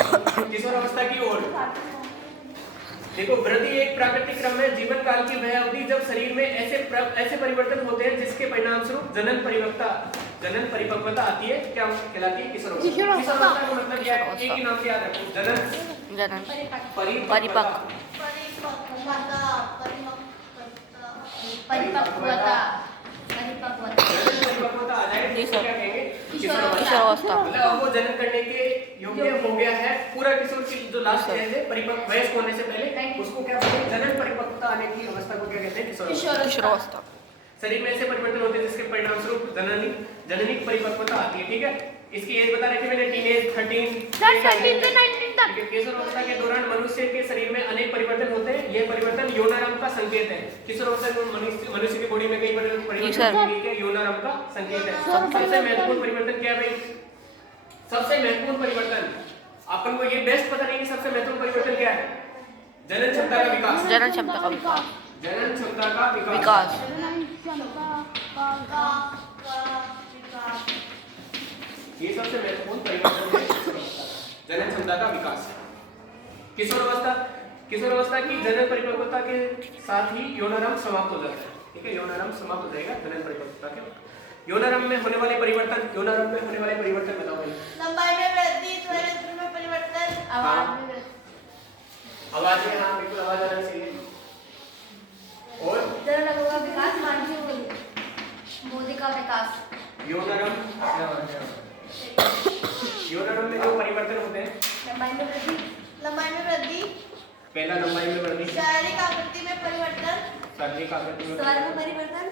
किशोर अवस्था की ओर। देखो वृद्धि एक प्राकृतिक क्रम है जीवन काल की वह अवधि जब शरीर में ऐसे परिवर्तन होते हैं जिसके परिणाम स्वरूप जनन परिपक्वता आती है। क्या कहलाती है? किशोर अवस्था। किशोर अवस्था का मतलब क्या है? एक ही नाम से याद रखो, जनन परिपक्वता। परिपक्वता आ जाए तो क्या कहेंगे? किशोर अवस्था। मतलब वो जनन करने के योग्य हो गया है। पूरा किशोर की जो लास्ट स्टेज है परिपक्व वयस्क होने से पहले, उसको क्या बोलते हैं? जनन परिपक्वता आने की अवस्था को क्या कहते हैं? किशोर अवस्था। शरीर में ऐसे परिवर्तन होते हैं जिसके परिणाम स्वरूप जननी परिपक्वता आती है। ठीक है, इसकी एज बता रखी मैंने, टीनेज 13 से 19 तक। किशोर अवस्था के दौरान मनुष्य के शरीर में अनेक परिवर्तन होते हैं। यह परिवर्तन यौनारंभ का संकेत है। किशोर अवस्था में मनुष्य की बॉडी में कई परिवर्तन होते हैं, यौनारंभ का संकेत है। सबसे महत्वपूर्ण परिवर्तन क्या है भाई? सबसे महत्वपूर्ण परिवर्तन अपन को ये बेस्ट पता नहीं कि सबसे महत्वपूर्ण परिवर्तन क्या है? जनन क्षमता का विकास। जनन क्षमता का विकास। जनन क्षमता का विकास। ये सबसे महत्वपूर्ण परिवर्तन है, जनन क्षमता का विकास। किशोर अवस्था की जनन परिपक्वता के साथ ही यौनारंभ समाप्त हो जाता है। ठीक है, यौनारंभ समाप्त हो जाएगा जनन परिपक्वता के। यौनारंभ में होने वाले परिवर्तन बताओ भाई। लंबाई में वृद्धि, स्वरयंत्र में परिवर्तन, आवाज में, हाँ बिल्कुल आवाज आना चाहिए। और जनन का विकास, मानसिक बुद्धि का विकास। यौनारंभ में जो परिवर्तन होते हैं, लंबाई में वृद्धि, पहला लंबाई में वृद्धि, शारीरिक आकृति में परिवर्तन, शारीरिक आकृति में स्वर में परिवर्तन,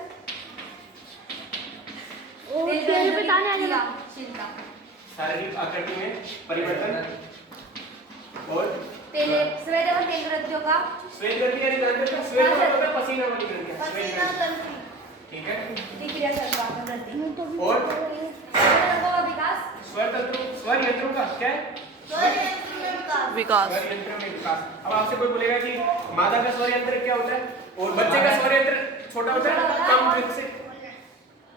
शारीरिक आकृति में परिवर्तन, और स्वेद और तेल ग्रंथियों का, स्वेद ग्रंथि यानी जानते हैं स्वेद मतलब है पसीना वाली ग्रंथि, पसीना ग्रंथि। ठीक है, प्रतिक्रिया संपादन ग्रंथि। और स्वरयंत्रों का विकास, स्वर यंत्रों का क्या है? स्वरयंत्र में विकास। स्वर यंत्र में विकास। अब आपसे कोई बोलेगा कि मादा का स्वर यंत्र क्या होता है और बच्चे का स्वर यंत्र छोटा होता है,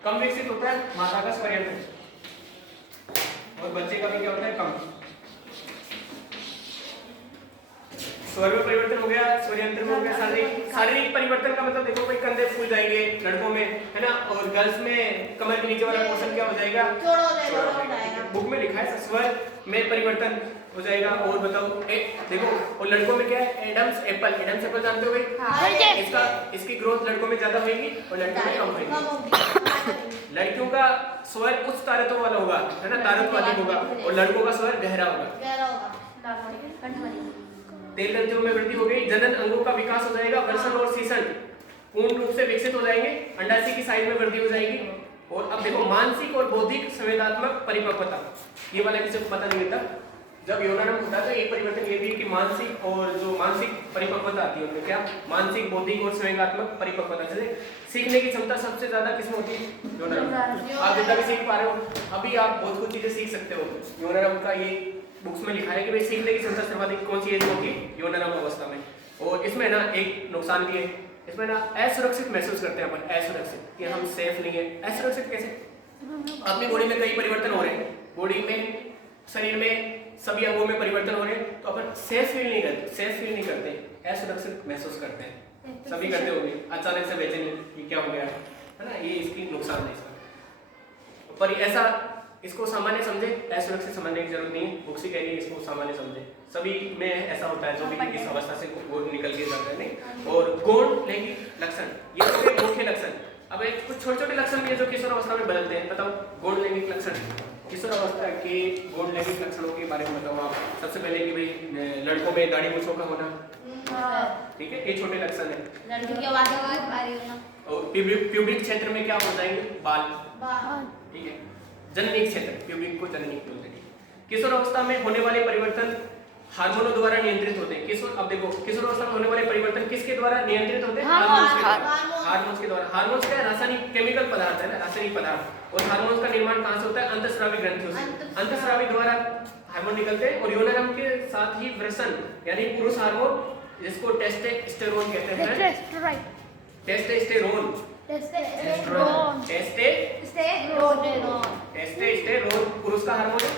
कम विकसित होता है मादा का स्वर यंत्र, और बच्चे का भी क्या होता है? कम। स्वर में परिवर्तन हो गया, स्वर यंत्र में हो गया। शारीरिक परिवर्तन का मतलब देखो भाई, कंधे फूल जाएंगे लड़कों में, है ना, और गर्ल्स में कमर के नीचे वाला पोर्शन क्या हो जाएगा? चौड़ा हो जाएगा। बुक में लिखा है स्वर में परिवर्तन हो जाएगा। और बताओ देखो, और लड़कों में क्या है? एडम्स एप्पल जानते हो भाई? इसकी ग्रोथ लड़कों में ज्यादा होगी और लड़कियों में कम होगी। लड़कियों का स्वर उच्च तारत्व वाला होगा, है ना, तारत्व अधिक होगा, और लड़कों का स्वर गहरा होगा। तेल ग्रंथियों में वृद्धि हो गई। जनन अंगों का विकास हो जाएगा। वर्षण और सीसन पूर्ण रूप से विकसित हो जाएंगे। अंडाशय की साइज में वृद्धि हो जाएगी। और अब देखो, मानसिक और बौद्धिक संवेदनात्मक परिपक्वता, ये वाला किसी को पता नहीं था। जब यौनारंभ होता है तो एक परिवर्तन ये भी है कि मानसिक और जो मानसिक परिपक्वता आती है उनमें क्या? मानसिक, बौद्धिक और संवेदनात्मक परिपक्वता। जैसे सीखने की क्षमता सबसे ज्यादा किसमें होती है? यौनारंभ। आप जितना भी सीख पा रहे हो अभी, आप बहुत कुछ चीजें सीख सकते हो। यौनारंभ का ये बुक्स में लिखा है कि भाई सीखने की क्षमता सर्वाधिक कौन सी एज में होगी? यौनारंभ अवस्था में। और इसमें ना एक नुकसान भी है, इसमें ना असुरक्षित महसूस करते हैं अपन, असुरक्षित, कि हम सेफ नहीं है। असुरक्षित कैसे? अपनी बॉडी में कई परिवर्तन हो रहे हैं, बॉडी में, शरीर में, सभी अंगों में परिवर्तन हो रहे हैं, तो अपन सेफ फील नहीं करते, असुरक्षित महसूस करते हैं। सभी करते होंगे, अचानक से बेचैन कि क्या हो गया, है ना, ये इसकी नुकसान है इसका। पर ऐसा इसको सामान्य समझे, असुरक्षित समझने की जरूरत नहीं है। बुक्स ही कह रही है इसको सामान्य समझे। सभी में ऐसा होता है जो भी इस अवस्था से निकल के जाता है। नहीं, और गौण लैंगिक लक्षण, ये तो मुख्य लक्षण। अब कुछ छोटे लक्षण भी है जो किशोर अवस्था में बदलते हैं। बताओ गौण लैंगिक लक्षण, किशोर अवस्था के गौण लैंगिक लक्षणों के बारे में बताओ आप। सबसे पहले कि भाई लड़कों में दाढ़ी मूंछों का होना, ठीक है, ये छोटे लक्षण है। लड़कियों की आवाज भारी होना, और प्यूबिक क्षेत्र में क्या हो जाएंगे? बाल, ठीक है। जननिक क्षेत्र, प्यूबिक को जननिक बोलते हैं। किशोर अवस्था में होने वाले परिवर्तन हार्मोनों द्वारा नियंत्रित होते हैं। किशोर, अब देखो, किशोर अवस्था में होने वाले परिवर्तन किसके द्वारा नियंत्रित होते हैं? हार्मोन्स के द्वारा। हार्मोन्स क्या है? रासायनिक केमिकल पदार्थ है ना, रासायनिक पदार्थ। और हार्मोन्स का निर्माण कहां से होता है? अंतःस्रावी ग्रंथियों से। अंतःस्रावी द्वारा हार्मोन निकलते हैं। और यौनारंभ के साथ ही वृषण यानी पुरुष हार्मोन, जिसको टेस्टोस्टेरोन कहते हैं, टेस्टोस्टेरोन पुरुष का हार्मोन है,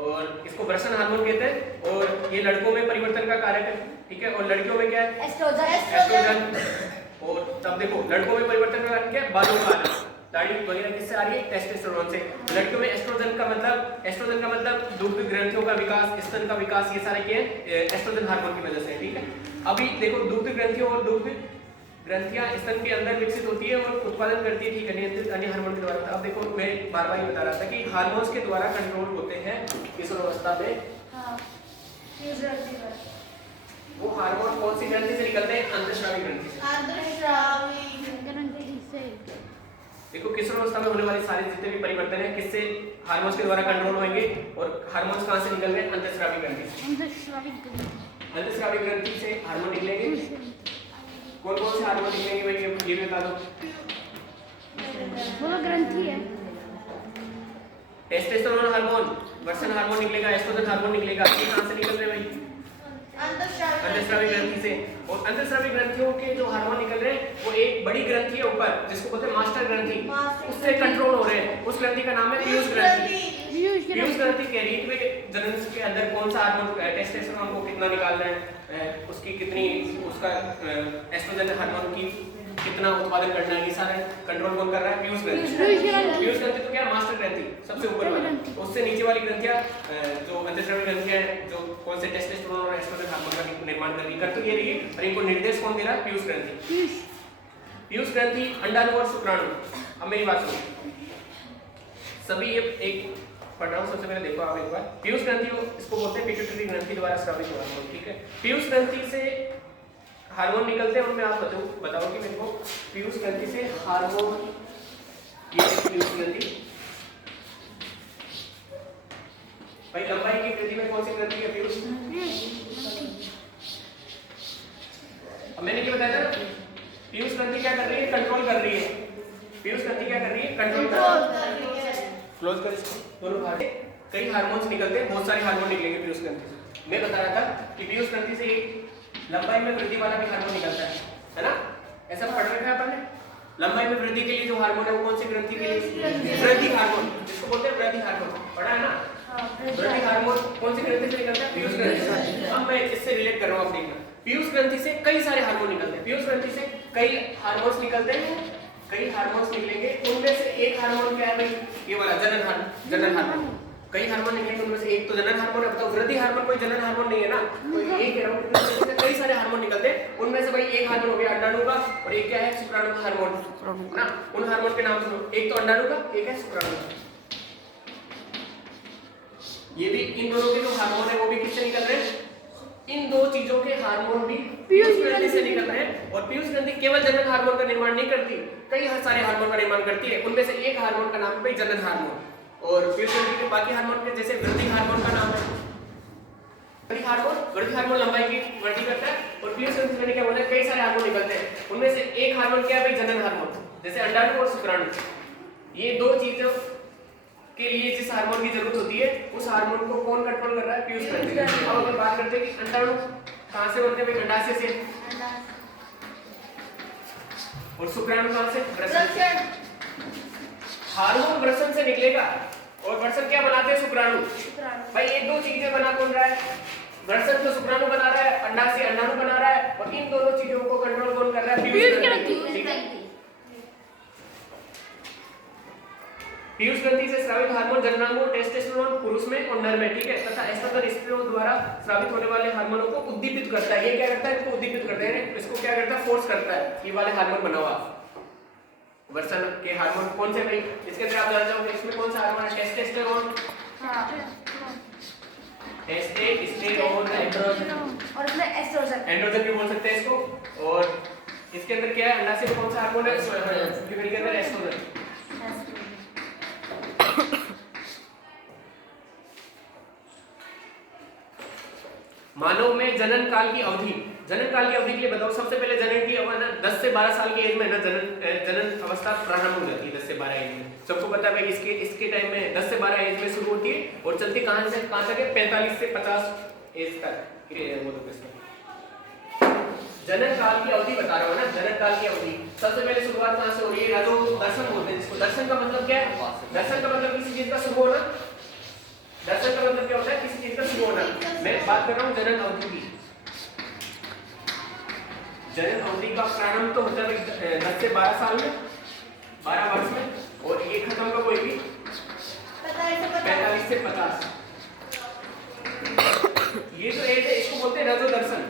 और इसको वर्सन हार्मोन कहते हैं। और ये लड़कों में परिवर्तन का कारक है, ठीक है। और लड़कियों में क्या है? एस्ट्रोजन। और तब देखो लड़कों में परिवर्तन का कारक क्या है? बालों का आना, दाढ़ी वगैरह किससे आ रही है? टेस्टोस्टेरोन से। लड़कियों में एस्ट्रोजन का मतलब दुग्ध ग्रंथियों का विकास, स्तन का विकास, ये सारे क्या है? एस्ट्रोजन हार्मोन की वजह से, ठीक है। अभी देखो दुग्ध ग्रंथियों और दुग्ध ग्रंथियां स्तन के अंदर विकसित होती है और उत्पादन करती है, ठीक है, नियंत्रित अन्य हार्मोन के द्वारा। अब देखो मैं बार-बार ये बता रहा था कि हार्मोन्स के द्वारा कंट्रोल होते हैं किशोरावस्था में। वो हार्मोन कौन सी ग्रंथि से निकलते हैं? अंतःस्रावी ग्रंथि से। देखो किशोरावस्था में होने वाले सारे जितने भी परिवर्तन है किससे? हार्मोन्स के द्वारा कंट्रोल होंगे। और हार्मोन्स कहां से निकल रहे हैं? अंतःस्रावी ग्रंथि से। अंतःस्रावी ग्रंथि से हार्मोन निकलेंगे। कौन कौन से हार्मोन निकलेंगे भाई, ये बता दो। वो ग्रंथि है। टेस्टोस्टेरोन हार्मोन, वर्सन हार्मोन निकलेगा, एस्ट्रोजन हार्मोन निकलेगा। ये कहां से निकल रहे हैं भाई? अंतःस्रावी ग्रंथि से। और अंतःस्रावी ग्रंथियों के जो हार्मोन निकल रहे हैं वो एक बड़ी ग्रंथि है ऊपर जिसको बोलते हैं मास्टर ग्रंथि, उससे कंट्रोल हो रहे हैं। उस ग्रंथि का नाम है पीयूष ग्रंथि। पीयूष ग्रंथि के रीढ़ में जनन के अंदर कौन सा हार्मोन टेस्टोस्टेरोन को कितना निकालना है, उसकी कितनी, उसका एस्ट्रोजन हार्मोन की कितना उत्पादन करना है, ये सारा कंट्रोल कौन कर रहा है? पीयूष ग्रंथि। पीयूष ग्रंथि तो क्या? मास्टर ग्रंथि, सबसे ऊपर वाला। उससे नीचे वाली ग्रंथियां जो अंतःस्रावी ग्रंथियां हैं जो कौन से टेस्टोस्टेरोन और एस्ट्रोजन हार्मोन का निर्माण कर रही है, कर तो ये रही है, और इनको निर्देश कौन दे रहा है? पीयूष ग्रंथि। पीयूष ग्रंथि, अंडाणु और शुक्राणु। अब मेरी बात सुनो, सभी ये एक पढ़ रहा हूं, सबसे पहले देखो आप एक बार। पीयूष ग्रंथि इसको बोलते हैं पिट्यूटरी ग्रंथि द्वारा स्रावित हार्मोन, ठीक है। पीयूष ग्रंथि से हार्मोन निकलते हैं, उनमें आप बताओ कि मेरे को पीयूष ग्रंथि से हार्मोन, ये पीयूष ग्रंथि भाई लंबाई की वृद्धि में कौन सी ग्रंथि है? पीयूष। अब मैंने क्या बताया था ना, पीयूष ग्रंथि क्या कर रही है? कंट्रोल कर रही है। पीयूष ग्रंथि क्या कर रही है? कंट्रोल कर रही है। क्लोज कर इसको, दोनों भाग। कई हार्मोन्स निकलते हैं, बहुत सारे हार्मोन निकलेंगे पीयूष ग्रंथि से। मैं बता रहा था कि पीयूष ग्रंथि से एक लंबाई में वृद्धि वाला भी हार्मोन निकलता है ना? ऐसा पढ़ रखा है अपन ने। लंबाई में वृद्धि के लिए जो हार्मोन है वो कौन सी ग्रंथि के लिए? वृद्धि हार्मोन, जिसको बोलते हैं वृद्धि हार्मोन, पढ़ा है ना? वृद्धि हार्मोन कौन सी ग्रंथि से निकलता है? पीयूष ग्रंथि से। अब मैं इससे रिलेट कर रहा हूं, आप देखना। पीयूष ग्रंथि से कई सारे हार्मोन निकलते हैं। पीयूष ग्रंथि से कई हार्मोन्स निकलते हैं, कई हार्मोन्स निकलेंगे। उनमें से एक हार्मोन क्या है भाई? ये वाला जनन हार्मोन। कई हार्मोन निकलेंगे, उनमें से एक तो जनन हार्मोन है। बताओ, वृद्धि हार्मोन कोई जनन हार्मोन नहीं है ना? तो ये कह रहा हूं कई सारे हार्मोन निकलते हैं, उनमें से भाई एक हार्मोन हो गया अंडाणु का, और एक क्या है? शुक्राणु का हार्मोन ना। उन हार्मोन के नाम सुनो, एक तो अंडाणु का, एक है शुक्राणु का। ये भी इन दोनों के जो हार्मोन है वो भी किससे निकल रहे हैं? इन दो चीजों के हार्मोन भी पीयूष ग्रंथि से निकल रहे हैं। और पीयूष ग्रंथि केवल जनन हार्मोन का निर्माण नहीं करती, कई सारे हार्मोन का निर्माण करती है। उनमें से एक हार्मोन का नाम है भाई जनन हार्मोन। और पीयूष ग्रंथि के बाकी हार्मोन के जैसे वृद्धि हार्मोन का नाम है वृद्धि हार्मोन लंबाई की वृद्धि करता है। और पीयूष ग्रंथि में क्या बोला, कई सारे हार्मोन निकलते हैं, उनमें से एक हार्मोन क्या है भाई? जनन हार्मोन, जैसे अंडाणु और शुक्राणु। ये दो चीजों के लिए जिस हार्मोन की जरूरत होती है उस हार्मोन को कौन कंट्रोल कर रहा है? पीयूष ग्रंथि। अब अगर बात करते हैं कि अंडाणु कहां से बनते हैं भाई? अंडाशय से। और शुक्राणु कहां से? वृषण से। हार्मोन वृषण से निकलेगा, और वृषण क्या बनाते हैं? शुक्राणु। भाई ये दो चीजें बना कौन रहा है? वृषण तो शुक्राणु बना रहा है, अंडाशय अंडाणु बना रहा है, और इन दोनों चीजों को कंट्रोल कौन कर रहा है? पीयूष ग्रंथि। पीयूष ग्रंथि से स्रावित हार्मोन जननांगों टेस्टोस्टेरोन पुरुष में और नर में, ठीक है, तथा एस्ट्रोजन स्त्रियों द्वारा स्रावित होने वाले हार्मोनों को उद्दीपित करता है। ये क्या करता है? इसको उद्दीपित करता है, इसको क्या करता है? फोर्स करता है। ये वाले हार्मोन बना हुआ वर्षण के हार्मोन कौन से भाई? इसके अंदर आप जानते हो इसमें कौन सा हार्मोन है? टेस्टोस्टेरोन, टेस्टोस्टेरोन, और इसमें एस्ट्रोजन, एंड्रोजन भी बोल सकते हैं इसको। और इसके अंदर क्या है? अंडाशय में कौन सा हार्मोन है? फीमेल के अंदर एस्ट्रोजन। मानव में जनन काल की अवधि के लिए बताओ। सबसे पहले जनन की अवस्था 10 से 12 साल की एज में ना जनन अवस्था प्रारंभ हो जाती है। 10 से 12 एज में सबको पता है भाई, इसके टाइम में 10 से 12 एज में शुरू होती है और चलती कहां से कहां तक है? 45 से 50 एज तक। वो तो जनन काल की अवधि बता रहा हूं ना, जनन काल की अवधि। सबसे पहले शुरुआत कहां से हो रही है? जो दर्शन बोलते हैं जिसको। दर्शन का मतलब क्या है? दर्शन का मतलब किसी चीज का शुरू होना। दर्शन का मतलब क्या होता है? किसी चीज का शुरू होना। मैं बात कर रहा हूँ जनन अवधि की। जनन अवधि का प्रारंभ तो होता है 10 से 12 साल में, 12 वर्ष में, और ये खत्म कब होगी? 45 से 50। ये जो एज है इसको बोलते हैं रजो दर्शन।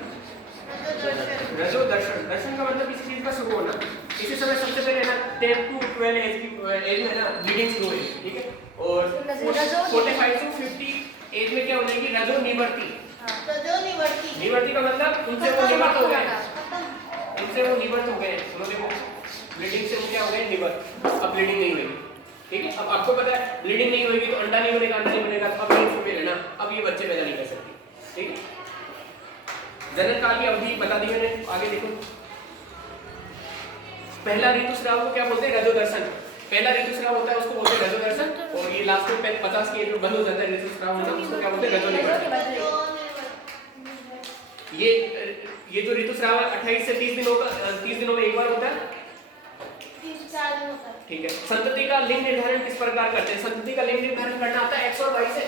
रजो दर्शन, दर्शन का मतलब किसी चीज का शुरू होना। इसी समय सबसे पहले ना 10 to 12 एज में ना ब्लीडिंग शुरू हुई, ठीक है? और 45 to 50 एज में क्या हो जाएगी? रजो निवर्ती। निवर्ती का मतलब उनसे वो निवर्त हो गए, उनसे वो निवर्त हो गए, उन्होंने वो ब्लीडिंग से वो क्या हो गए? निवर्त। अब ब्लीडिंग नहीं हुई, ठीक है? अब आपको पता है ब्लीडिंग नहीं होगी तो अंडा नहीं बनेगा, अंडा नहीं बनेगा तो अब नहीं फीमेल है ना, अब ये बच्चे पैदा नहीं कर सकती, ठीक है? जनन काल की अवधि बता दी मैंने, आगे देखो। पहला ऋतुस्राव को क्या बोलते हैं? रजो दर्शन। पहला ऋतुस्राव होता है उसको बोलते हैं रजो दर्शन, और ये लास्ट में 50 की एज में बंद हो जाता है ऋतुस्राव होना, उसको क्या बोलते हैं? रजो निवर्ती। ये जो ऋतुस्राव है 28 से 30 दिनों का, 30 दिनों में एक बार होता है, ठीक है? संतति का लिंग निर्धारण किस प्रकार करते हैं? संतति का लिंग निर्धारण करना आता है X और Y से।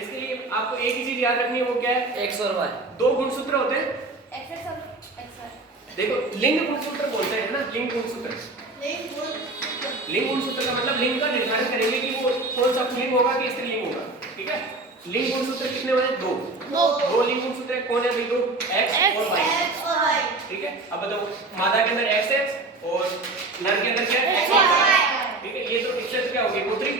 इसके लिए आपको एक ही चीज याद रखनी है, वो क्या है? X और Y 2 गुणसूत्र होते हैं। देखो लिंग गुणसूत्र बोलते हैं ना, लिंग गुणसूत्र। लिंग गुणसूत्र का मतलब लिंग का निर्धारण करेंगे कि वो कौन सा पुल्लिंग होगा कि स्त्रीलिंग होगा, ठीक है? लिंग गुणसूत्र कितने होते हैं? 2 लिंग गुणसूत्र है। कौन है भाई? 2 X और Y, ठीक है? अब बताओ, मादा के अंदर XX और नर के अंदर क्या है? XY, ठीक है? ये तो इससे क्या होगी? पुत्री।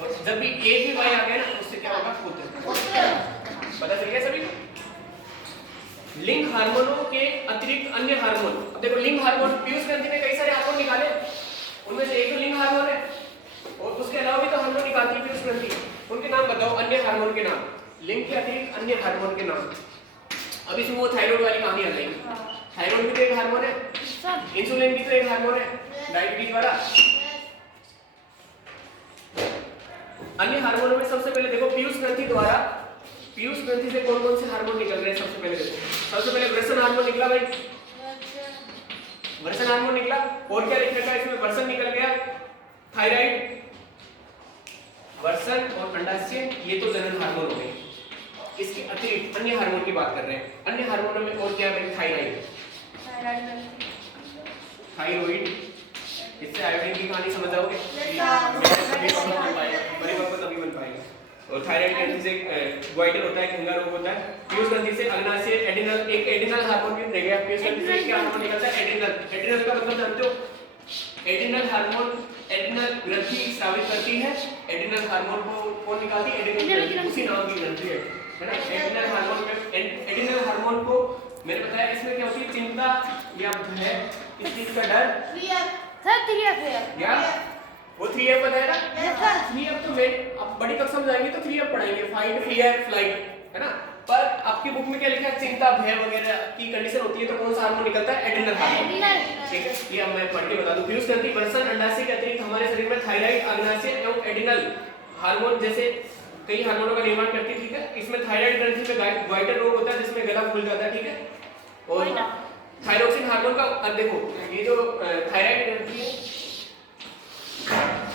और जब भी एक भी Y आ गया ना उससे क्या होगा? पुत्र। पता चल गया सभी को? लिंग हार्मोनों के अतिरिक्त अन्य हार्मोन। अब देखो लिंग हार्मोन, पीयूष ग्रंथि ने कई सारे हार्मोन निकाले, उनमें से एक तो लिंग हार्मोन है, और उसके अलावा भी तो हार्मोन निकालती है पीयूष ग्रंथि। उनके नाम बताओ, अन्य हार्मोन के नाम, लिंग के अतिरिक्त अन्य हार्मोन के नाम। अब इसमें वो थायराइड वाली कहानी आ जाएगी। थायराइड भी तो एक हार्मोन है, इंसुलिन भी तो एक हार्मोन है, डायबिटीज वाला। अन्य हार्मोनों में सबसे पहले देखो पीयूष ग्रंथि द्वारा, पीयूष ग्रंथि से कौन कौन से हार्मोन निकल रहे हैं? सबसे पहले देखो, सबसे पहले वृषण हार्मोन निकला भाई, वृषण हार्मोन निकला। और क्या लिख रखा है इसमें? वृषण निकल गया, थायराइड, वृषण और अंडाशय, ये तो जनन हार्मोन हो गए। इसके अतिरिक्त अन्य हार्मोन की बात कर रहे हैं। अन्य हार्मोनों में और क्या है? थायराइड, थायराइड, इससे आयोडीन की कहानी समझ जाओगे, परिपक्व तभी बन पाएगा। और थायराइड ग्रंथि से ग्वाइटर होता है, खंगा रोग होता है। पीयूष ग्रंथि से अग्नाशय, एड्रिनल, एक एड्रिनल हार्मोन भी रह गया। पीयूष ग्रंथि से क्या हार्मोन निकलता है? एड्रिनल। एड्रिनल का मतलब जानते हो? एड्रिनल हार्मोन, एड्रिनल ग्रंथि स्रावित करती है। एड्रिनल हार्मोन को कौन निकालती है? एड्रिनल ग्रंथि, उसी नाम की ग्रंथि है ना? एड्रिनल हार्मोन में, एड्रिनल हार्मोन को मैंने बताया इसमें क्या होती है? चिंता या भय, इस चीज का डर, क्या वो 3F बताएगा? 3F तो मैं अब बड़ी कक्षा में जाएंगे तो 3F पढ़ाएंगे, फाइट, फियर, फ्लाइट, है ना? पर आपकी बुक में क्या लिखा है? चिंता, भय वगैरह की कंडीशन होती है तो कौन सा हार्मोन निकलता है? एड्रिनल हार्मोन, ठीक है? ये अब मैं पढ़ के बता दूं। पीयूष ग्रंथि, वृषण, अंडाशय के अतिरिक्त हमारे शरीर में थायराइड, अग्नाशय एवं एड्रिनल हार्मोन जैसे कई हार्मोनों का निर्माण करती है, ठीक है? इसमें थायराइड ग्रंथि में ग्वाइटर रोग होता है जिसमें गला फूल जाता है, ठीक है? और थायरोक्सिन हार्मोन का, अब देखो ये जो थायराइड ग्रंथि है,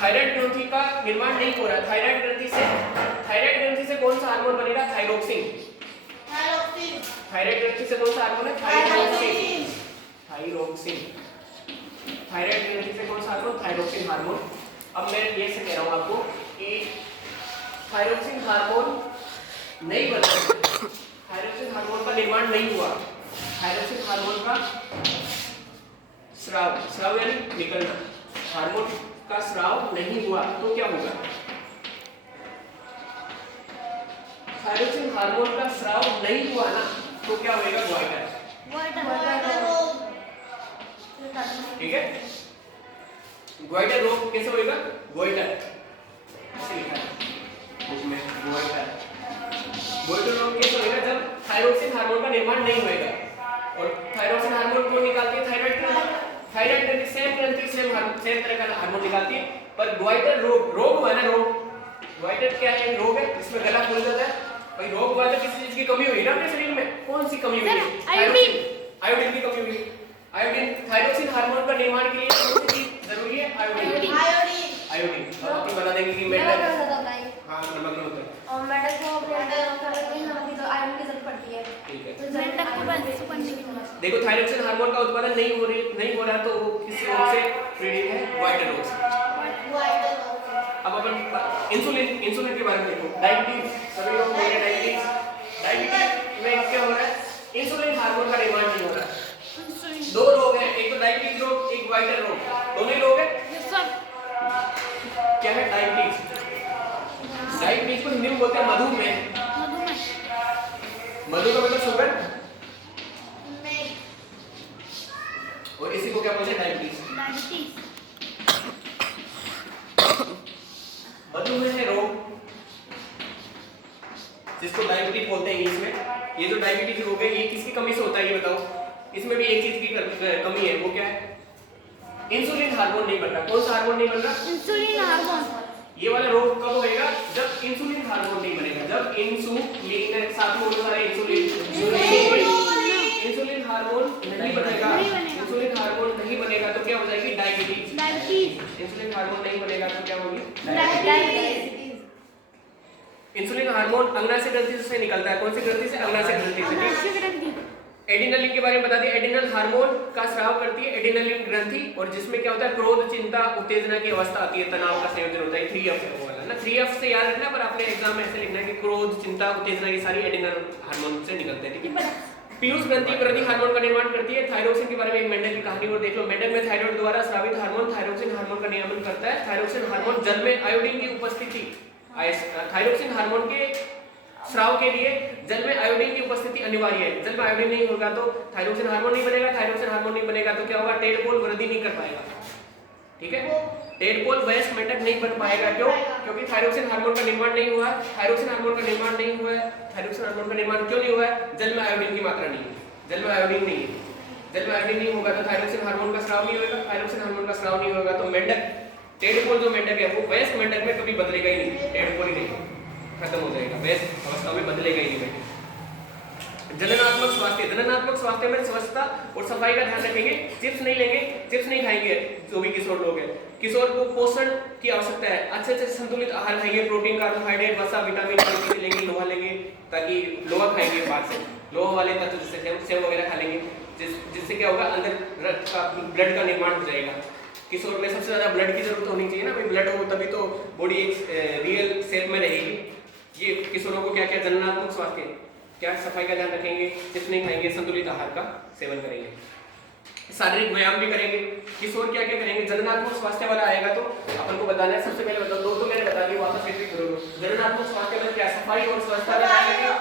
थायराइड ग्रंथि का निर्माण नहीं हो रहा। थायराइड ग्रंथि से कौन सा हार्मोन बनेगा? थायरोक्सिन। थायराइड ग्रंथि से कौन सा हार्मोन है? थायरोक्सिन। थायराइड ग्रंथि से कौन सा हार्मोन? Thyroxine hormone. अब मैं ये से कह रहा हूं आपको कि थायरोक्सिन हार्मोन नहीं बना, थायरोक्सिन हार्मोन का निर्माण नहीं हुआ, थायरोक्सिन हार्मोन का स्राव यानी निकलना, हार्मोन का स्राव नहीं हुआ तो क्या होगा? थायरोक्सिन हार्मोन का स्राव नहीं हुआ ना तो क्या होएगा? ग्वाइटर, ठीक है? ग्वाइटर रोग कैसे होएगा? ग्वाइटर ऐसे लिखा है बुक में, ग्वाइटर रोग कैसे होएगा? जब थायरोक्सिन हार्मोन का निर्माण नहीं होएगा। और थायरोक्सिन हार्मोन को निकालती है थायराइड ग्रंथि। थायराइड ग्रंथि सेम ग्रंथि सेम तरह का हार्मोन निकालती है, पर ग्वाइटर रोग हुआ ना, रोग, ग्वाइटर क्या है? रोग है जिसमें गला फूल जाता है। भाई रोग हुआ तो किसी चीज की कमी हुई ना अपने शरीर में, कौन सी कमी हुई? आयोडीन की कमी हुई। आयोडीन, थायरोक्सिन हार्मोन का निर्माण के लिए कौन सी चीज जरूरी है आयोडीन? आयोडीन। अब आपको बता देंगे कि मेटल हाँ नमक नहीं होता है। और मेटल को नमक की आयरन की जरूरत पड़ती है। ठीक है। तो मेटल को बस देखो थायरोक्सिन हार्मोन का उत्पादन नहीं हो रहा तो वो किस रोग से पीड़ित है? वाइट रोग से। अब अपन इंसुलिन के बारे में देखो। डायबिटीज, सभी लोग बोल रहे हैं डायबिटीज में क्या हो रहा है? इंसुलिन हार्मोन का निर्माण नहीं हो रहा है। दो रोग हैं, एक तो डायबिटीज रोग, एक वाइटर रोग। दोनों ही रोग हैं। क्या है डायबिटीज? डायबिटीज को हिंदी में बोलते हैं मधुमेह। मधु का मतलब शुगर और इसी को क्या बोलते हैं? डायबिटीज। मधुमेह है रोग जिसको डायबिटीज बोलते हैं इंग्लिश में। ये जो डायबिटीज रोग है ये किसकी कमी से होता है ये बताओ? इसमें भी एक चीज की कमी है, वो क्या है? इंसुलिन हार्मोन नहीं बन रहा। कौन सा हार्मोन नहीं बन रहा? Insulin hormone. ये वाला रोग कब होएगा? जब इंसुलिन हार्मोन नहीं बनेगा। जब इंसुलिन साथ में बोलो सारे इंसुलिन हार्मोन नहीं बनेगा। इंसुलिन हार्मोन नहीं बनेगा तो क्या हो जाएगी? डायबिटीज। इंसुलिन हार्मोन नहीं बनेगा तो क्या होगी? डायबिटीज। इंसुलिन हार्मोन अग्नाशय ग्रंथि से निकलता है। कौन सी ग्रंथि से? अग्नाशय ग्रंथि से। एड्रेनलिन के बारे में बता दें। एड्रेनल हार्मोन का स्राव करती है एड्रेनलिन ग्रंथि और जिसमें क्या होता है? क्रोध, चिंता, उत्तेजना की अवस्था आती है, तनाव का संयोजन होता है। 3F है वो वाला ना। 3F से याद रखना, पर आपने एग्जाम में ऐसे लिखना है कि क्रोध, चिंता, उत्तेजना ये सारी एड्रेनल हार्मोन से निकलते हैं। ठीक है। पीयूष ग्रंथि वृद्धि हार्मोन का निर्माण करती है। थायरोक्सिन के बारे में एक मेंडल की कहानी और देख लो। मेंडल में थायराइड द्वारा स्रावित हार्मोन थायरोक्सिन हार्मोन का नियमन करता है। थायरोक्सिन हार्मोन जल में आयोडीन की उपस्थिति, थायरोक्सिन हार्मोन के स्राव के लिए जल में आयोडीन की उपस्थिति अनिवार्य है। जल में आयोडीन नहीं होगा तो थायरोक्सिन हार्मोन नहीं बनेगा। थायरोक्सिन हार्मोन नहीं बनेगा तो क्या होगा? टेडपोल वृद्धि नहीं कर पाएगा। ठीक है। टेडपोल वयस्क मेंढक नहीं बन पाएगा। क्यों? क्योंकि थायरोक्सिन हार्मोन का निर्माण नहीं हुआ। थायरोक्सिन हार्मोन का निर्माण नहीं हुआ है। थायरोक्सिन हार्मोन का निर्माण क्यों नहीं हुआ है? जल में आयोडीन की मात्रा नहीं है। जल में आयोडीन नहीं है। जल में आयोडीन नहीं होगा तो थायरोक्सिन हार्मोन का स्राव नहीं होगा। थायरोक्सिन हार्मोन का स्राव नहीं होगा तो मेंढक, टेडपोल जो मेंढक है वो वयस्क मेंढक में कभी बदलेगा ही नहीं। टेडपोल ही नहीं, खत्म हो जाएगा। वयस्क अवस्था में बदलेगा ही नहीं। जननात्मक स्वास्थ्य, जननात्मक स्वास्थ्य में स्वच्छता और सफाई का ध्यान रखेंगे। चिप्स नहीं लेंगे, चिप्स नहीं खाएंगे जो भी किशोर लोग हैं। किशोर को पोषण की आवश्यकता है। अच्छे से संतुलित आहार खाएंगे। प्रोटीन, कार्बोहाइड्रेट, वसा, विटामिन लेंगे, लोहा लेंगे, ताकि लोहा खाएंगे बाद से, लोहा वाले तत्व जैसे सेव वगैरह खा लेंगे, जिससे क्या होगा? अंदर रक्त का, ब्लड का निर्माण हो जाएगा। किशोर में सबसे ज्यादा ब्लड की जरूरत होनी चाहिए ना भाई। ब्लड हो तभी तो बॉडी एक रियल शेप में रहेगी। ये किशोरों को क्या क्या जननात्मक स्वास्थ्य, क्या सफाई का ध्यान रखेंगे, चिप्स नहीं खाएंगे, संतुलित आहार का सेवन करेंगे, शारीरिक व्यायाम भी करेंगे। किशोर क्या क्या करेंगे? जननात्मक स्वास्थ्य वाला आएगा तो अपन को बताना है। सबसे पहले बताओ, दो तो मैंने बता दिया, वापस रिपीट करो। जननात्मक स्वास्थ्य में क्या? सफाई और स्वच्छता का ध्यान रखेंगे।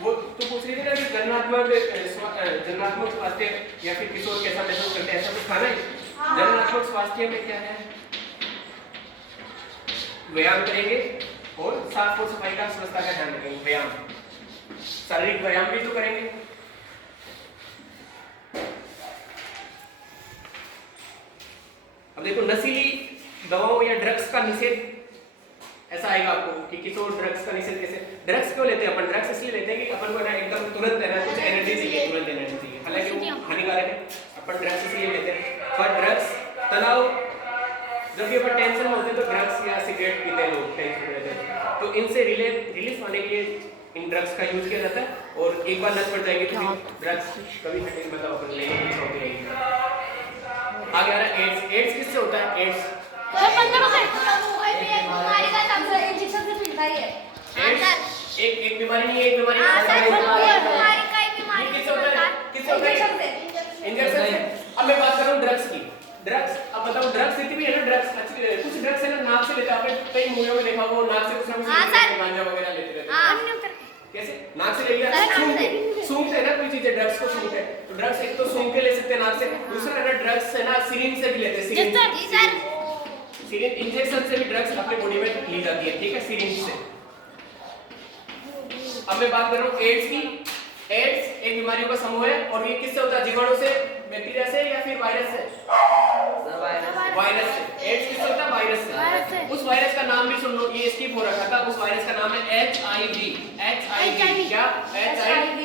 वो तो पूछ रही थी ना कि जननात्मक स्वास्थ्य या फिर किशोर कैसा महसूस करते हैं, ऐसा कुछ खाना है। जननात्मक स्वास्थ्य में क्या है? व्यायाम करेंगे और साफ और सफाई का, स्वच्छता का ध्यान रखेंगे। व्यायाम, शारीरिक व्यायाम भी तो करेंगे। अब देखो, नशीली दवाओं या ड्रग्स का निषेध ऐसा आएगा आपको कि किशोर ड्रग्स का निषेध कैसे? ड्रग्स क्यों लेते हैं अपन? ड्रग्स इसलिए लेते हैं कि अपन को ना एकदम तुरंत है ना कुछ एनर्जी चाहिए, तुरंत एनर्जी चाहिए। हालांकि वो हानिकारक है, अपन ड्रग्स इसलिए लेते हैं। पर ड्रग्स तनाव, जब भी अपन टेंशन में होते हैं तो ड्रग्स या सिगरेट पीते हैं लोग, टेंशन में रहते हैं, तो इनसे रिलीफ पाने के लिए इन ड्रग्स का यूज किया जाता है। और एक बार लत पड़ जाएगी तो ड्रग्स कभी हटेगी, मतलब अपन लेने की होती रहेगी। आगे आ रहा है एड्स। एड्स किससे होता है? एड्स एक बीमारी नहीं है, एक बीमारी इंजेक्शन से। अब मैं बात कर रहा हूँ ड्रग्स की। ड्रग्स, अब बताओ ड्रग्स इतनी भी है ना, ड्रग्स कुछ ड्रग्स है ना नाक से लेते हैं। आपने कई मूवियों में देखा होगा, नाक से कुछ ना कुछ गांजा वगैरह लेते रहते हैं। कैसे? नाक से ले लिया, सूंघते हैं ना कोई चीजें, ड्रग्स को सूंघते हैं। तो ड्रग्स एक तो सूंघ के ले सकते हैं नाक से, दूसरा है ना ड्रग्स है ना सिरिंज से भी लेते हैं। सिरिंज इंजेक्शन से भी ड्रग्स अपने बॉडी में ली जाती है। ठीक है, सिरिंज से। अब मैं बात कर रहा हूँ एड्स की। एड्स एक बीमारियों का समूह है और ये किससे होता है? जीवाणु से, बैक्टीरिया से या फिर वायरस से? वायरस से। एड्स किससे होता है? वायरस से। उस वायरस का नाम भी सुन लो, ये स्किप हो रखा था। उस वायरस का नाम है HIV। HIV क्या? HIV।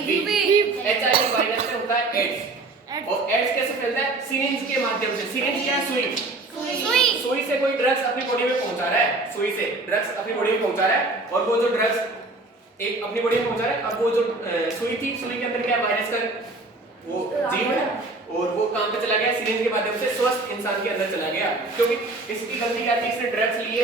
HIV वायरस से होता है एड्स। और एड्स कैसे फैलता है? सिरिंज के माध्यम से। सिरिंज क्या है? सुई। सुई से कोई ड्रग्स अपनी बॉडी में पहुंचा रहा है, सुई से ड्रग्स अपनी बॉडी में पहुंचा रहा है, और वो जो ड्रग्स एक अपनी बॉडी में पहुंचा रहा है, अब वो जो सुई थी, सुई के अंदर क्या वायरस का वो जीव है, और वो काम पे चला गया सिरिंज के माध्यम से स्वस्थ इंसान के अंदर चला गया। क्योंकि इसकी गलती क्या थी? इसने ड्रग्स लिए,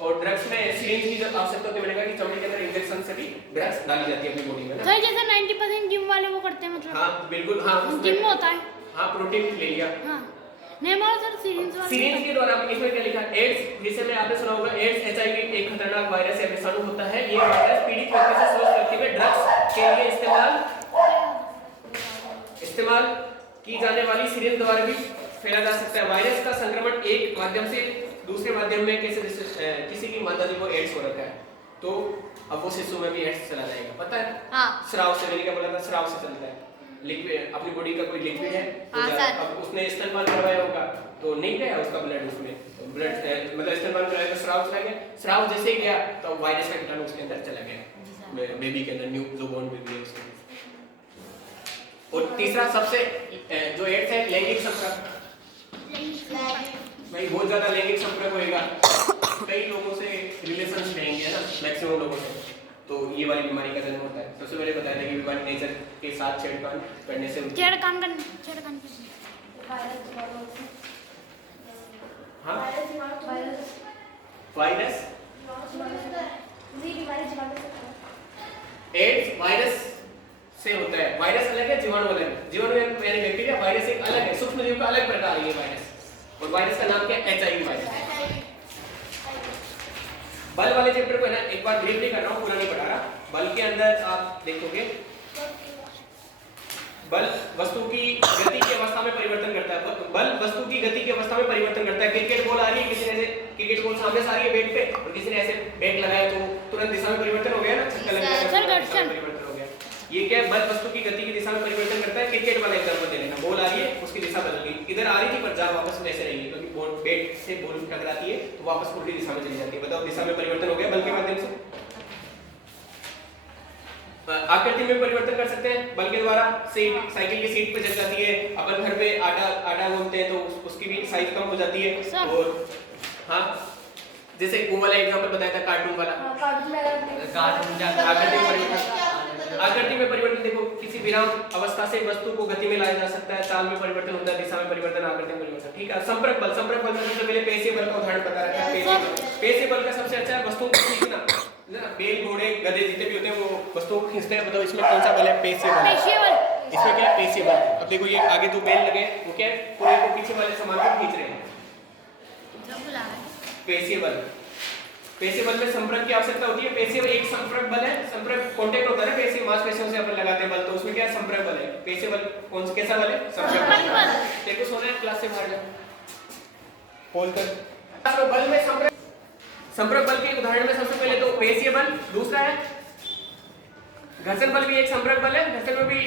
और ड्रग्स में सिरिंज की जब आवश्यकता होती है, मैंने कहा कि चमड़ी के अंदर इंजेक्शन से भी ड्रग्स डाली जाती है अपनी बॉडी में ना। सर जैसे 90% जिम वाले वो करते हैं मतलब। हाँ बिल्कुल, हाँ जिम में होता है। हाँ प्रोटीन ले लिया। हाँ नहीं मारो सर सिरिंज वाले। सिरिंज के द्वारा इसमें क्या लिखा है? एड्स, जिसे में आपने सुना होगा, एड्स एचआईवी एक खतरनाक वायरस या विषाणु होता है। ये वायरस पीड़ित व्यक्ति से स्वस्थ व्यक्ति में ड्रग्स के लिए इस्तेमाल की जाने वाली सिरिंज द्वारा भी फैला जा सकता है। वायरस का संक्रमण एक माध्यम से दूसरे माध्यम में कैसे किसी की माता जी को एड्स हो रखा है, तो अब वो शिशु में भी एड्स चला जाएगा, पता है? हाँ। स्राव से, मैंने क्या बोला था? स्राव से चलता है। लिक्विड, अपनी बॉडी का कोई लिक्विड है तो अब उसने स्तनपान करवाया होगा तो नहीं गया उसका ब्लड, उसमें ब्लड मतलब स्तनपान कराया तो स्राव चला गया। स्राव जैसे ही गया तो वायरस का कीटाणु उसके अंदर चला गया, बेबी के अंदर, न्यू जो बोर्न बेबी है उसके। और तीसरा सबसे जो एड्स है, लैंगिक संपर्क। भाई बहुत ज्यादा लैंगिक संपर्क होएगा, कई लोगों से रिलेशन रहेंगे ना, मैक्सिमम लोगों से, तो ये वाली बीमारी का जन्म होता है। सबसे पहले बताया था कि बीमारी नेचर के साथ छेड़खानी करने से होती है। हाँ वायरस, एड्स वायरस से होता है। वायरस अलग है, जीवाणु अलग है। जीवाणु यानी बैक्टीरिया, वायरस एक अलग है, सूक्ष्म जीव का अलग प्रकार है ये वायरस। और वायरस का नाम क्या है? HIV virus. बल वाले चैप्टर को है ना, एक बार ब्रीफली कर रहा हूँ, पूरा नहीं पढ़ा रहा। बल के अंदर आप देखोगे, बल वस्तु की गति की अवस्था में परिवर्तन करता है। बल वस्तु की गति की अवस्था में परिवर्तन करता है। क्रिकेट बॉल आ रही है, किसी ने क्रिकेट बॉल सामने से आ रही है बैट पे, और किसी ने ऐसे बैट लगाया तो तुरंत दिशा में परिवर्तन हो गया ना, छक्का लग गया, परिवर्तन हो गया। ये क्या है? बल वस्तु की गति की दिशा में परिवर्तन करता है। क्रिकेट वाला एग्जांपल दे लेना, बॉल आ रही है, उसकी दिशा बदल गई, इधर आ रही थी पर जा वापस वैसे रही है, क्योंकि बॉल बैट से बॉल टकराती है तो वापस उल्टी दिशा में चली जाती है। बताओ, दिशा में परिवर्तन हो गया बल के माध्यम से। आकृति में परिवर्तन कर सकते हैं बल के द्वारा। सीट, साइकिल की सीट पे जग जाती है, अपन घर पे आटा गूंथते हैं तो उसकी भी साइज कम हो जाती है। और हाँ, जैसे वो वाला एग्जांपल बताया था कार्टून वाला, आकृति में परिवर्तन देखो, किसी विराम अवस्था से वस्तु को गति में लाया जा सकता है। चाल में परिवर्तन होता है, दिशा में परिवर्तन, आकृति में परिवर्तन। ठीक है। संपर्क बल, संपर्क बल में सबसे पहले पेशीय बल का उदाहरण बता रखा है। पेशीय बल का सबसे अच्छा है वस्तुओं को खींचना, बैल घोड़े गधे जितने भी होते हैं वो वस्तुओं को खींचते हैं। बताओ इसमें कौन सा बल है? पेशीय बल। इसमें क्या है? पेशीय बल। अब देखो ये आगे जो बैल लगे वो क्या है? पूरे को पीछे वाले सामान को खींच रहे हैं, पेशीय बल। पेशीय बल में संपर्क की आवश्यकता होती है। पेशीय एक संपर्क बल है, संपर्क कांटेक्ट होता है ना पेशीय, मांसपेशियों से अपन लगाते हैं बल, तो उसमें क्या है? संपर्क बल है। पेशीय बल कौन सा, कैसा बल है? संपर्क बल। देखो सोना है, क्लास से बाहर जाओ, बोल कर बल में संपर्क बल के उदाहरण में सबसे पहले तो पेशीय बल, दूसरा है घर्षण बल, भी एक संपर्क बल है, घर्षण में भी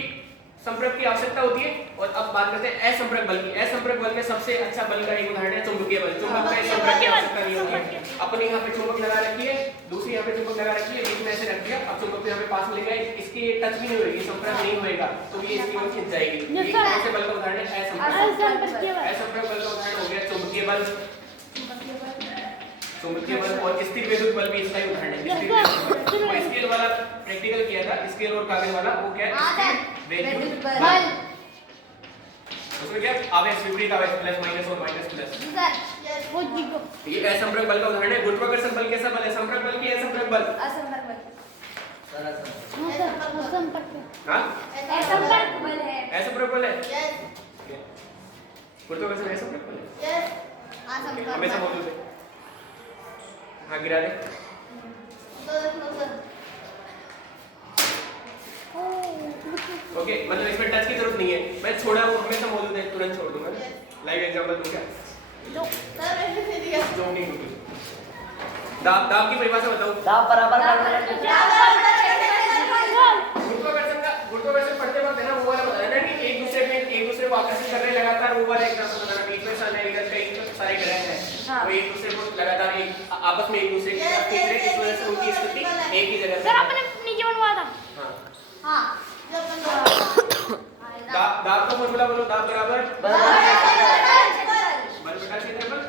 संपर्क की आवश्यकता होती है। और अब बात करते हैं असंपर्क बल की। असंपर्क बल में सबसे अच्छा बल का एक उदाहरण है चुंबकीय बल। चुंबक में संपर्क की आवश्यकता नहीं होती है। अपन यहाँ पे चुंबक लगा रखी है, दूसरी यहाँ पे चुंबक लगा रखी है, बीच में ऐसे रख दिया, अब चुंबक यहाँ पे पास में लेगा, इसकी टच भी नहीं होगी, संपर्क नहीं होएगा, तो ये इसकी ओर खिंच जाएगी। ये कौन से बल का उदाहरण है? असंपर्क बल का उदाहरण हो गया चुंबकीय बल। चुंबकीय बल और स्थिर विद्युत बल भी इसका ही उदाहरण है। स्थिर स्केल वाला प्रैक्टिकल किया था, स्केल और कागज वाला, वो क्या है? विद्युत बल। उसमें क्या आवेश, विपरीत आवेश, प्लस माइनस और माइनस प्लस। ये असंपर्क बल का उदाहरण है। गुरुत्वाकर्षण बल कैसा बल है? संपर्क बल की असंपर्क बल? असंपर्क बल। हाँ असंपर्क बल है। असंपर्क बल है। गुरुत्वाकर्षण असंपर्क बल है। हमेशा मौजूद है। हाँ गिरा दे। ओके, मतलब इसमें टच की जरूरत नहीं है, मैं छोड़ा वो हमेशा मौजूद है, तुरंत छोड़ दूंगा। लाइव एग्जांपल दूं क्या? जो नहीं होगी। दाब की परिभाषा बताओ। दाब बराबर गुरुत्वाकर्षण पढ़ते वक्त है ना, वो वाला बताना ना कि एक दूसरे को आकर्षित कर रहे लगातार, वो वाला एग्जांपल बताना। बीच में सारे इधर कई सारे ग्रह हैं, वो एक दूसरे को लगातार आपस में एक दूसरे के साथ खींच रहे, इस वजह से उनकी स्थिति एक ही जगह। सर आपने नीचे बनवाया था। हाँ दाब का फॉर्मूला बोलो। दाब बराबर बल बटा क्षेत्रफल।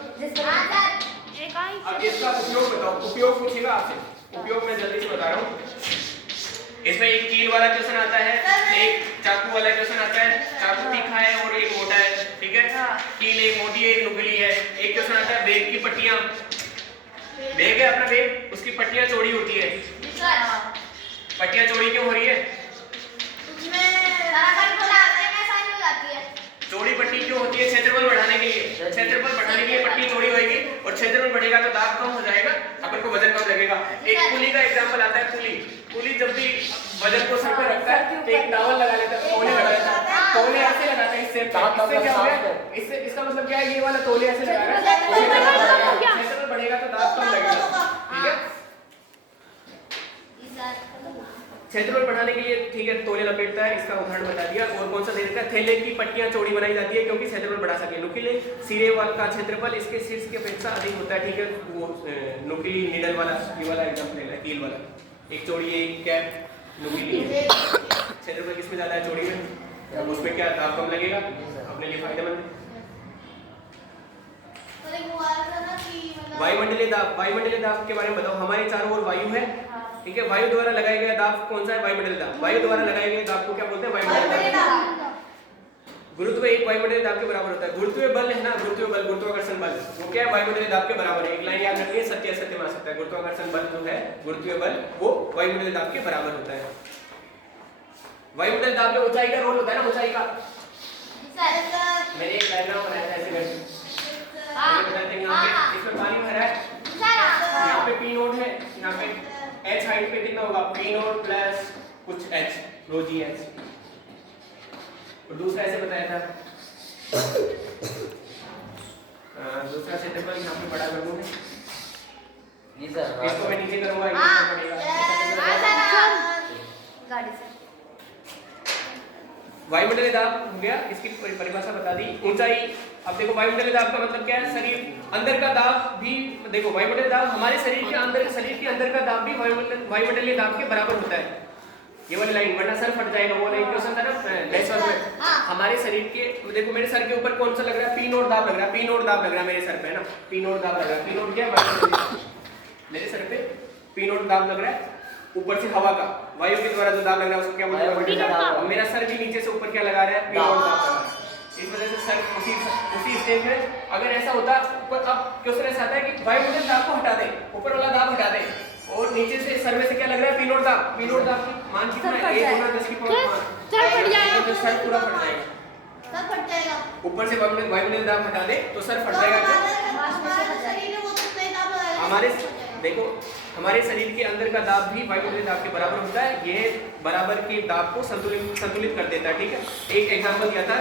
इकाई अब इसका उपयोग बताओ। उपयोग पूछेगा आपसे। उपयोग मैं जल्दी से बता रहा हूँ। इसमें एक कील वाला क्वेश्चन आता है, एक चाकू वाला क्वेश्चन आता है। चाकू तीखा है और एक मोटा है, ठीक है। कील एक मोटी है, एक नुकीली है। एक क्वेश्चन आता है बेग की पट्टियां। बेग है अपना बेग, उसकी पट्टियां चौड़ी होती है। पट्टियां चौड़ी क्यों हो रही है? चौड़ी पट्टी क्यों होती है? क्षेत्रफल बढ़ाने के लिए। क्षेत्रफल बढ़ाने के लिए पट्टी चौड़ी होगी और क्षेत्रफल बढ़ेगा तो दाब कम हो जाएगा, अपन को वजन कम लगेगा। एक पुली का एग्जांपल आता है। पुली जब भी वजन को सर पे रखता है तो एक टावल लगा लेता है, तौले लगा लेता है। तौले ऐसे लगाते हैं, इससे क्या हो गया? इससे इसका मतलब क्या है? ये वाला तौले ऐसे लगा रहा है, क्षेत्रफल बढ़ेगा तो दाब कम लगेगा, ठीक है। क्षेत्रफल बढ़ाने के लिए, ठीक है, तौले लपेटता है। इसका उदाहरण बता दिया। और कौन सा दे रखा है? थैले की पट्टियां चौड़ी बनाई जाती है क्योंकि क्षेत्रफल बढ़ा सके। नुकीले सिरे वाले का क्षेत्रफल इसके शीर्ष की अपेक्षा अधिक होता है, ठीक है। वो नुकीली निडल वाला, ये वाला एग्जांपल है, कील वाला। एक चौड़ी है, एक क्या नुकीली है। क्षेत्रफल किसमें ज्यादा है? चौड़ी में। अब उसमें क्या दाब कम लगेगा, अपने लिए फायदेमंद है। वायुमंडलीय दाब। वायुमंडलीय दाब के बारे में बताओ। हमारे चारों ओर वायु है, ठीक है। वायु द्वारा लगाया गया दाब कौन सा है? वायुमंडलीय दाब। वायु द्वारा लगाए गए दाब को क्या बोलते हैं? वायुमंडलीय दाब। गुरुत्व एक वायुमंडलीय दाब के बराबर होता है। गुरुत्वीय बल है ना, गुरुत्वीय बल, गुरुत्वाकर्षण बल, वो क्या है? वायुमंडलीय दाब के बराबर है। एक लाइन याद रखिए, सत्य असत्य में आ सकता है। गुरुत्वाकर्षण बल जो है, गुरुत्वीय बल, वो वायुमंडलीय दाब के बराबर होता है। वायुमंडलीय दाब में ऊंचाई का रोल होता है ना, ऊंचाई का। मैंने एक डायग्राम बनाया था ऐसे करके। इसमें पानी भरा है, यहाँ पे P नोट है, यहाँ पे H हाइट पे कितना होगा? P नोट प्लस कुछ H, रो जी H। और दूसरा ऐसे बताया था, दूसरा क्षेत्रफल यहाँ पे बड़ा कर दूंगा, इसको मैं नीचे करूंगा, ये पड़ेगा। वायुमंडलीय दाब हो गया, इसकी परिभाषा बता दी। ऊंचाई, अब देखो वायुमंडलीय दाब का मतलब क्या है? शरीर अंदर का दाब भी, देखो वायुमंडलीय दाब हमारे शरीर के अंदर का दाब भी वायुमंडलीय दाब के बराबर होता है। ये वाली लाइन, वरना सर फट जाएगा। वो लाइन क्वेश्चन था ना लेस वन में। हमारे शरीर के, देखो मेरे सर के ऊपर कौन सा लग रहा है? P नोट दाब लग रहा है। P नोट दाब लग रहा है मेरे सर पे, है ना। P नोट दाब लग रहा है। P नोट क्या है? मेरे सर पे P नोट दाब लग रहा है। ऊपर से हवा का, वायु के द्वारा जो दाब लग रहा है उसको क्या बोलते हैं? मेरा सर भी नीचे से ऊपर क्या लगा रहा है? P नोट दाब लगा रहा है। इस वजह से सर उसी स्टेज में, अगर ऐसा होता ऊपर, अब क्वेश्चन ऐसा आता है कि वायुमंडलीय दाब को हटा दे, ऊपर वाला दाब हटा दे और नीचे से सर में से क्या लग रहा है? P नोट दाब। P नोट दाब की मान कितना है? 1/10 की पावर 5। सर फट जाएगा, तो सर पूरा फट जाएगा। ऊपर से वायुमंडलीय दाब हटा दे तो सर फट जाएगा। हमारे, देखो हमारे शरीर के अंदर का दाब भी वायुमंडलीय दाब के बराबर होता है। ये बराबर के दाब को संतुलित कर देता है, ठीक है। एक एग्जांपल दिया था,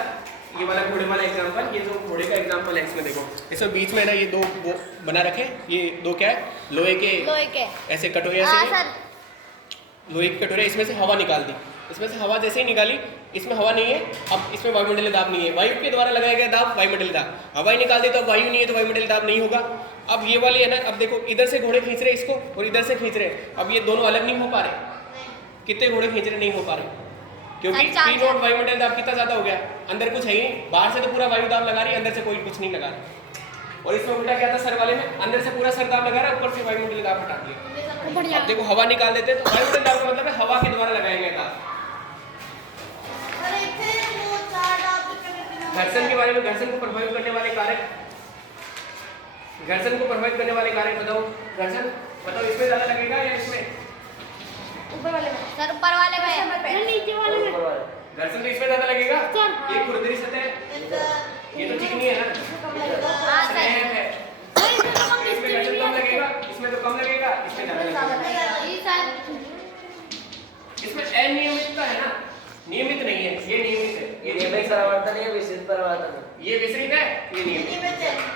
ये वाला घोड़े वाला एग्जांपल। ये जो घोड़े का एग्जांपल है, इसमें देखो, इसमें बीच में ना ये दो वो बना रखे, ये दो क्या है? लोहे के ऐसे कटोरे, ऐसे लोहे की कटोरे। इसमें से हवा निकाल दी, इसमें से हवा जैसे ही निकाली, इसमें हवा नहीं है, अब इसमें वायुमंडलीय दाब नहीं है। वायु के द्वारा लगाया गया दाब वायुमंडलीय दाब। हवा ही निकाल दी तो अब वायु नहीं है तो वायुमंडलीय दाब नहीं होगा। अब ये वाली है ना, अब देखो इधर से घोड़े खींच रहे इसको और इधर से खींच रहे, अब ये दोनों अलग नहीं हो पा रहे। कितने घोड़े खींच रहे? नहीं हो पा रहे, क्योंकि P नोट वायुमंडलीय दाब कितना ज्यादा हो गया? अंदर कुछ है ही नहीं, बाहर से तो पूरा वायु दाब लगा रही है, अंदर से कोई कुछ नहीं लगा रहा। और इसमें उल्टा क्या था? सर वाले में अंदर से पूरा सर दाब लगा रहा है, ऊपर से वायुमंडलीय दाब हटा दिया। अब देखो हवा निकाल देते तो वायुमंडलीय दाब का मतलब है हवा के द्वारा लगाया गया दाब। घर्षण के बारे में, घर्षण को प्रभावित करने वाले कारक, घर्षण को प्रभावित करने वाले कारक बताओ। घर्षण बताओ, इसमें ज्यादा लगेगा या इसमें? ऊपर वाले में। सर ऊपर वाले में। नीचे वाले में। घर्षण तो इसमें ज्यादा लगेगा। ये खुरदरी सतह, ये तो चिकनी है ना, है। इसमें घर्षण कम लगेगा, इसमें तो कम लगेगा, इसमें ज्यादा लगेगा। इसमें अनियमितता है ना, नियमित नहीं है, ये नियमित है। ये नियमित परावर्तन है, विशेष परावर्तन है। ये विपरीत है, ये नियमित है।